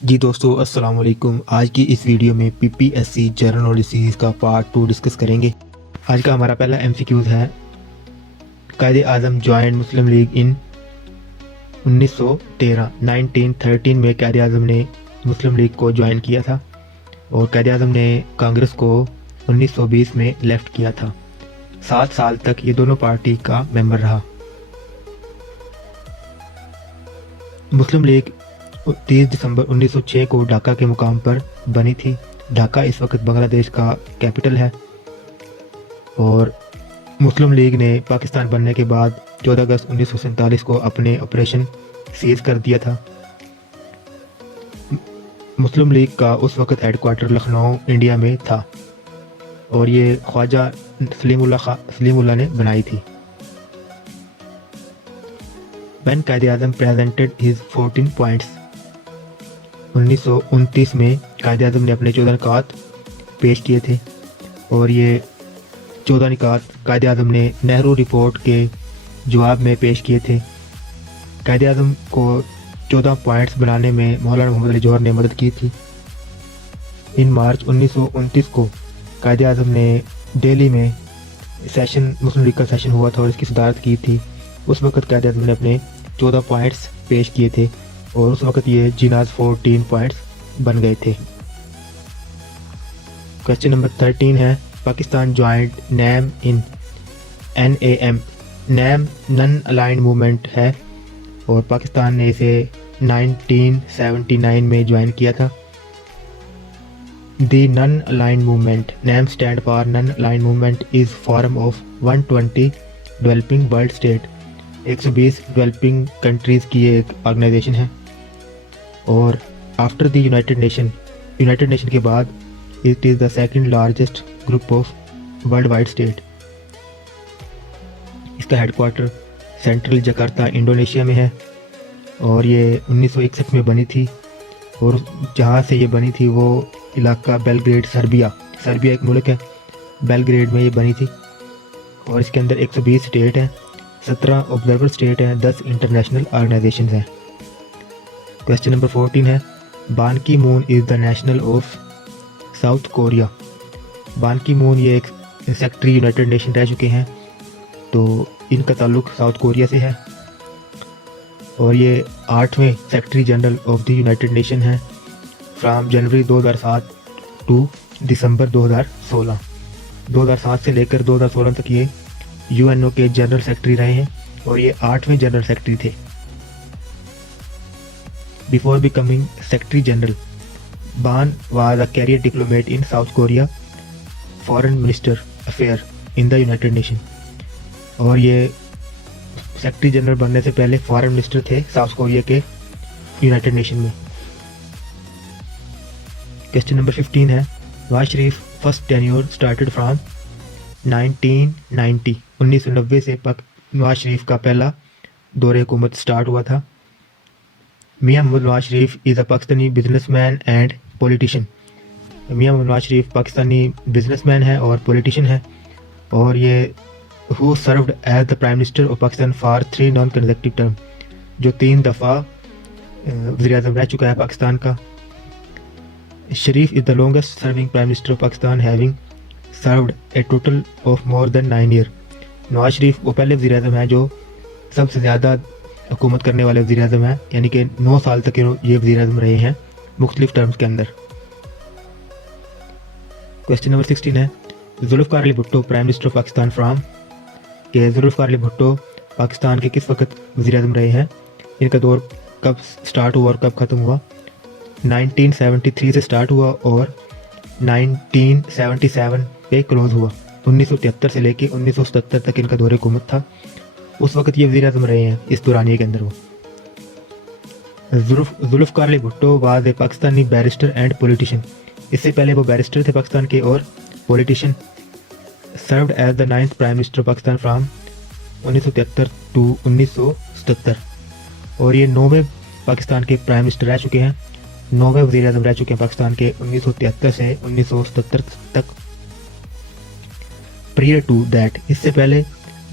जी दोस्तों, अस्सलाम वालेकुम। आज की इस वीडियो में पीपीएससी जनरल नॉलेज सीरीज़ का पार्ट 2 डिस्कस करेंगे। आज का हमारा पहला एमसीक्यूज़ है, कायदे आज़म जॉइंड मुस्लिम लीग इन 1913 1913 में कायदे आज़म ने मुस्लिम लीग को ज्वाइन किया था और कायदे आज़म ने कांग्रेस को 1920 में लेफ्ट किया था। 7 साल तक ये दोनों पार्टी का मेंबर रहा। मुस्लिम लीग 30 दिसंबर 1906 को ढाका के मुकाम पर बनी थी। ढाका इस वक्त बांग्लादेश का कैपिटल है और मुस्लिम लीग ने पाकिस्तान बनने के बाद 14 अगस्त 1947 को अपने ऑपरेशन सीज कर दिया था। मुस्लिम लीग का उस वक्त हेडक्वार्टर लखनऊ इंडिया में था और ये ख्वाजा सलीमुल्लाह ने बनाई थी। When Quaid-e-Azam presented his 14 points 1929 में कायदे-ए-आज़म ने अपने 14 निकात पेश किए थे और ये 14 निकात कायदे-ए-आज़म ने नेहरू रिपोर्ट के जवाब में पेश किए थे। कायदे-ए-आज़म को 14 पॉइंट्स बनाने में मौलाना मोहम्मद अली जौहर ने मदद की थी। इन मार्च 1929 को कायदे-ए-आज़म ने दिल्ली में मुस्लिम लीग का सेशन हुआ था और इसकी सदारत की थी। उस वक्त कायदे-ए-आज़म ने अपने 14 पॉइंट्स पेश किए थे और उस वक्त ये जिनाज 14 पॉइंट्स बन गए थे। क्वेश्चन नंबर 13 है, Pakistan joined NAM in NAM। NAM non aligned movement है और पाकिस्तान ने इसे 1979 में ज्वाइन किया था। The non aligned movement, NAM stand for non aligned movement, is form of 120 developing world state. 120 developing countries की एक ऑर्गेनाइजेशन है और आफ्टर द यूनाइटेड नेशन के बाद it is the second largest group of world wide state. इसका headquarter central Jakarta Indonesia में है और ये 1961 में बनी थी और जहाँ से ये बनी थी वो इलाका बेलग्रेड, सर्बिया एक मुल्क है, बेलग्रेड में ये बनी थी और इसके अंदर 120 स्टेट हैं, 17 ऑब्जर्वर स्टेट हैं, 10 इंटरनेशनल ऑर्गेनाइजेशंस हैं। क्वेश्चन नंबर 14 है, बान की moon is the national of south Korea. बान की मून ये एक सेक्रेटरी यूनाइटेड नेशन रह चुके हैं, तो इनका ताल्लुक साउथ कोरिया से है और ये 8वें secretary general of the United Nation हैं फ्राम जनवरी 2007 टू दिसंबर 2016। 2007 से लेकर 2016 तक ये UNO के जनरल सेक्रेटरी रहे हैं और ये 8वें जनरल सेक्रेटरी थे। Before becoming secretary general, Ban was a career diplomat in South Korea, foreign minister affair in the United Nation. और ये सेक्रेटरी जनरल बनने से पहले फॉरेन मिनिस्टर थे साउथ कोरिया के यूनाइटेड नेशन में। क्वेश्चन नंबर 15 है, Nawaz Sharif first tenure started from 1990। 1990 से नवाज शरीफ का पहला दौरे हुकूमत स्टार्ट हुआ था। Mian Mohammad Nawaz Sharif is a Pakistani businessman and politician. Mian Mohammad Nawaz Sharif Pakistani businessman है और पॉलिटिशियन है और ये who served as the prime minister of Pakistan for 3 non consecutive term, जो 3 दफ़ा वज़ीर-ए-आज़म रह चुका है पाकिस्तान का। Sharif is the longest serving prime minister of Pakistan having served a total of more than 9 year. Nawaz Sharif वो पहले वज़ीर-ए-आज़म हैं जो सबसे ज़्यादा हुकूमत करने वाले वज़ीर-ए-आज़म हैं, यानी कि 9 साल तक ये वज़ीर-ए-आज़म रहे हैं मुख्तलिफ टर्म्स के अंदर। क्वेश्चन नंबर 16 है, Zulfikar Ali Bhutto prime minister of Pakistan from. के जुल्फ़िकार अली भुट्टो पाकिस्तान के किस वक्त वज़ीर-ए-आज़म रहे हैं, इनका दौर कब स्टार्ट हुआ और कब ख़त्म हुआ। 1973 से स्टार्ट हुआ और 1977 पे क्लोज हुआ। 1973 से लेके 1977 तक इनका दौर हुकूमत था। उस वक्त ये वज़ीर-ए-आज़म रहे हैं इस दौरानिए के अंदर। वो Zulfikar Ali Bhutto was a Pakistani barrister and politician. इससे पहले वो बैरिस्टर थे पाकिस्तान के और politician. Served as the 9th prime minister of Pakistan from 1973 to 1977 और ये 9वें पाकिस्तान के प्राइम मिनिस्टर रह चुके हैं, 9वें वज़ीर-ए-आज़म रह चुके हैं पाकिस्तान के 1973 से 1977 तक। प्रियर टू दैट, इससे पहले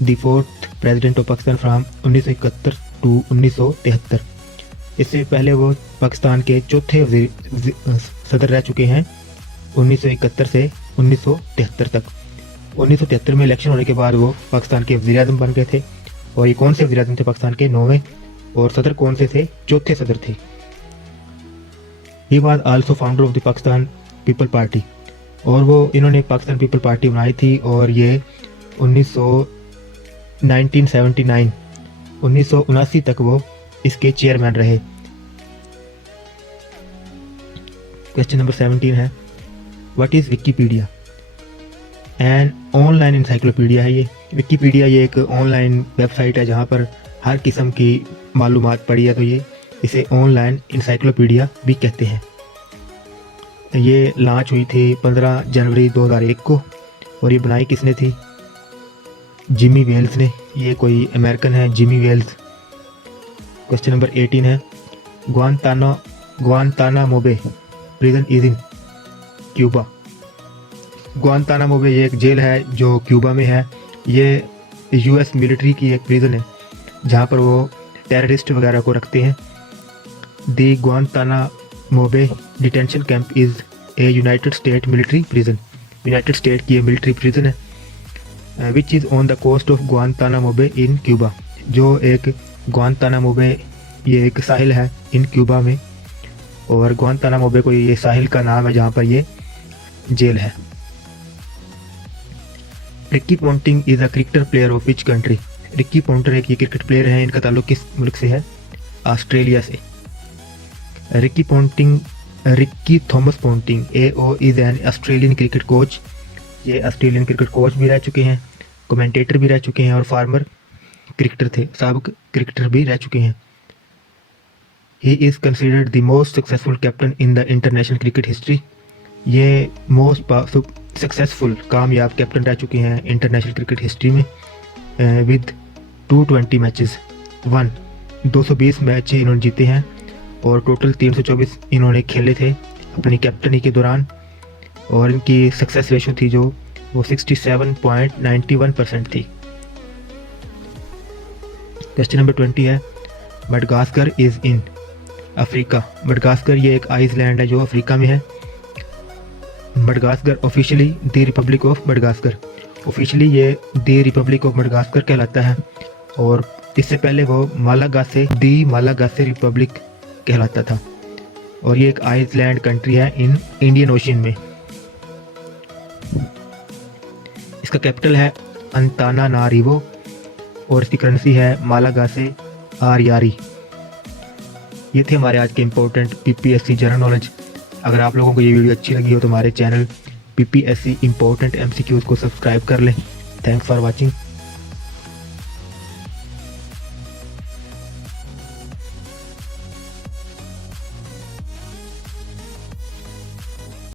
the 4th president of Pakistan from 1971 to 1973। इससे पहले वो पाकिस्तान के चौथे सदर रह चुके हैं 1971 से 1973 तक। 1973 में इलेक्शन होने के बाद वो पाकिस्तान के वज़ीर-ए-आज़म बन गए थे। और ये कौन से वज़ीर-ए-आज़म थे पाकिस्तान के? 9वें। और सदर कौन से थे? चौथे सदर थे। He was also founder of the Pakistan people party, और वो इन्होंने पाकिस्तान पीपल पार्टी बनाई थी, और ये 1979 तक वो इसके चेयरमैन रहे। क्वेश्चन नंबर 17 है, what is Wikipedia? An online encyclopedia है ये। विकीपीडिया ये एक ऑनलाइन वेबसाइट है जहाँ पर हर किस्म की मालूमात पड़ी है, तो ये इसे ऑनलाइन इंसाइक्लोपीडिया भी कहते हैं। ये लॉन्च हुई थी 15 जनवरी 2001 को, और ये बनाई किसने थी? जिमी वेल्स ने। ये कोई अमेरिकन है, जिमी वेल्स। क्वेश्चन नंबर 18 है, ग्वांतानामोबे प्रिजन इज इन क्यूबा। ग्वांतानामोबे ये एक जेल है जो क्यूबा में है। ये यूएस मिलिट्री की एक प्रिजन है जहाँ पर वो टेररिस्ट वगैरह को रखते हैं। The Guantanamo Bay detention camp is a United State military prison. United State की ये मिलिट्री प्रिजन है which is on the coast of Guantanamo Bay in Cuba. जो एक ग्वांतानामोबे ये एक साहिल है इन क्यूबा में, और ग्वांतानामोबे को ये साहिल का नाम है जहाँ पर ये जेल है। Ricky Ponting is a cricketer player of which country? Ricky Ponting एक ये क्रिकेट प्लेयर हैं, इनका ताल्लुक किस मुल्क से है? ऑस्ट्रेलिया से। Ricky Thomas Ponting AO is an Australian cricket coach. ये ऑस्ट्रेलियन क्रिकेट कोच भी रह चुके हैं, कमेंटेटर भी रह चुके हैं, और फार्मर क्रिकेटर थे, साबिक क्रिकेटर भी रह चुके हैं। He is considered the most successful captain in the international cricket history. ये मोस्ट सक्सेसफुल कामयाब कैप्टन रह चुके हैं इंटरनेशनल क्रिकेट हिस्ट्री में विद 220 मैचेस वन। 220 मैच इन्होंने जीते हैं, और टोटल 324 इन्होंने खेले थे अपनी कैप्टनी के दौरान, और इनकी सक्सेस रेशो थी जो वो 67.91% थी। क्वेश्चन नंबर 20 है, Madagascar is in Africa. Madagascar ये एक आइसलैंड है जो अफ्रीका में है। Madagascar officially the Republic of Madagascar. Officially ये द रिपब्लिक ऑफ मडगास्कर कहलाता है, और इससे पहले वो मालागासे रिपब्लिक कहलाता था, और ये एक आइसलैंड कंट्री है इन इंडियन ओशन में। इसका कैपिटल है अंतानानारिवो, और इसकी करेंसी है मालागासे आरियारी। ये थे हमारे आज के इम्पोर्टेंट PPSC जनरल नॉलेज। अगर आप लोगों को ये वीडियो अच्छी लगी हो तो हमारे चैनल PPSC इम्पोर्टेंट MCQs को सब्सक्राइब कर लें। Thanks for watching.